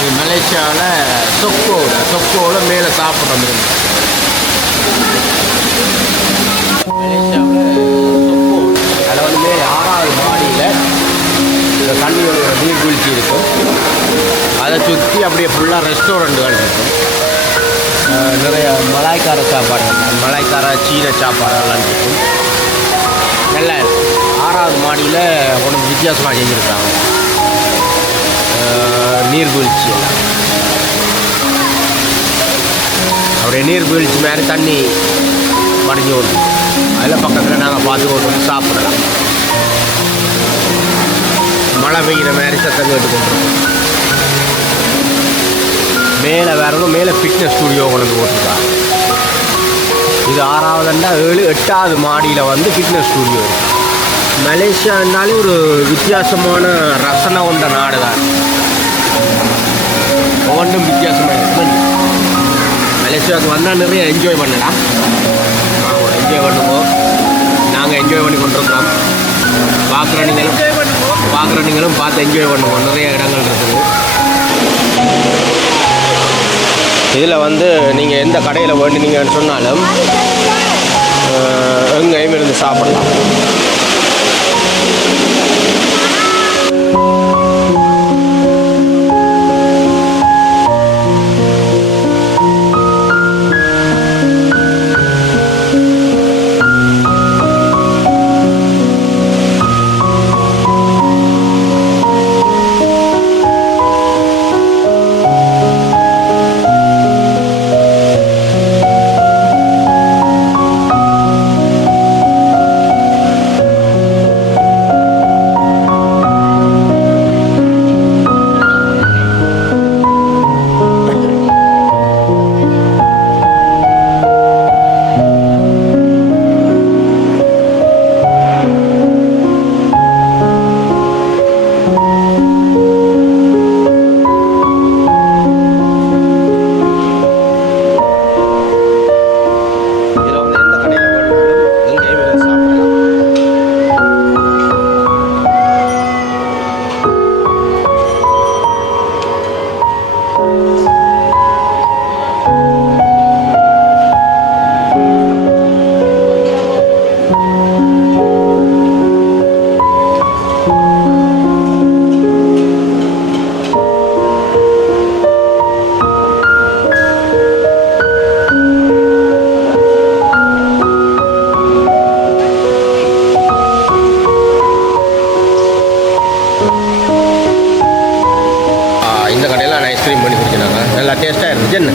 இது மலேசியாவில் சொக்கோவில் மேலே சாப்பிட்ற மாதிரி. மலேசியாவில் சொக்கோ அதில் வந்து மேலே 6வது மாடியில் இந்த தண்ணியோட நீர்வீழ்ச்சி இருக்கும். அதை சுற்றி அப்படியே ஃபுல்லாக ரெஸ்டாரண்ட்டுகள் இருக்கும். நிறைய மலாய்க்கார சாப்பாடுகள், மலாய்க்கார சீன சாப்பாடுகள்லாம் இருக்கும். நல்லா இருக்கும். 6வது மாடியில் ஒன்று வித்தியாசமாக செஞ்சுருக்காங்க நீர்வீழ்ச்சி எல்லாம். அப்படியே நீர்வீழ்ச்சி மாதிரி தண்ணி வடிஞ்சு ஓடும். அதில் பக்கத்தில் நாங்கள் பார்த்து கொண்டு சாப்பிடலாம். மழை பெய்கிற மாதிரி சத்தம் கேட்டுக்கொண்டிருக்கோம். மேலே வேறு மேலே ஃபிட்னஸ் ஸ்டூடியோ கொண்டு போட்டிருக்காங்க. இது 6வதுண்டா 8வது மாடியில் வந்து ஃபிட்னஸ் ஸ்டூடியோ இருக்குது. மலேசியானாலே ஒரு வித்தியாசமான ரசனை கொண்ட நாடு தான். ஒவ்வொன்றும் வித்தியாசமாக இருக்குது. மலேசியாவுக்கு வந்தால் நிறைய என்ஜாய் பண்ணலாம். என்ஜாய் பண்ணுவோம். நாங்கள் என்ஜாய் பண்ணி கொண்டிருக்கிறோம். பார்க்குற நீங்களும் பார்த்து என்ஜாய் பண்ணுவோம். நிறைய இடங்கள் இருக்குது. இதில் வந்து நீங்கள் எந்த கடையில் வேண்டினீங்கன்னு சொன்னாலும் எங்கேயும் இருந்து சாப்பிடலாம். இந்த கடையில் ஐஸ்கிரீம் பண்ணி குடிச்சினாங்க. நல்லா டேஸ்ட்டாக இருந்துச்சு. என்ன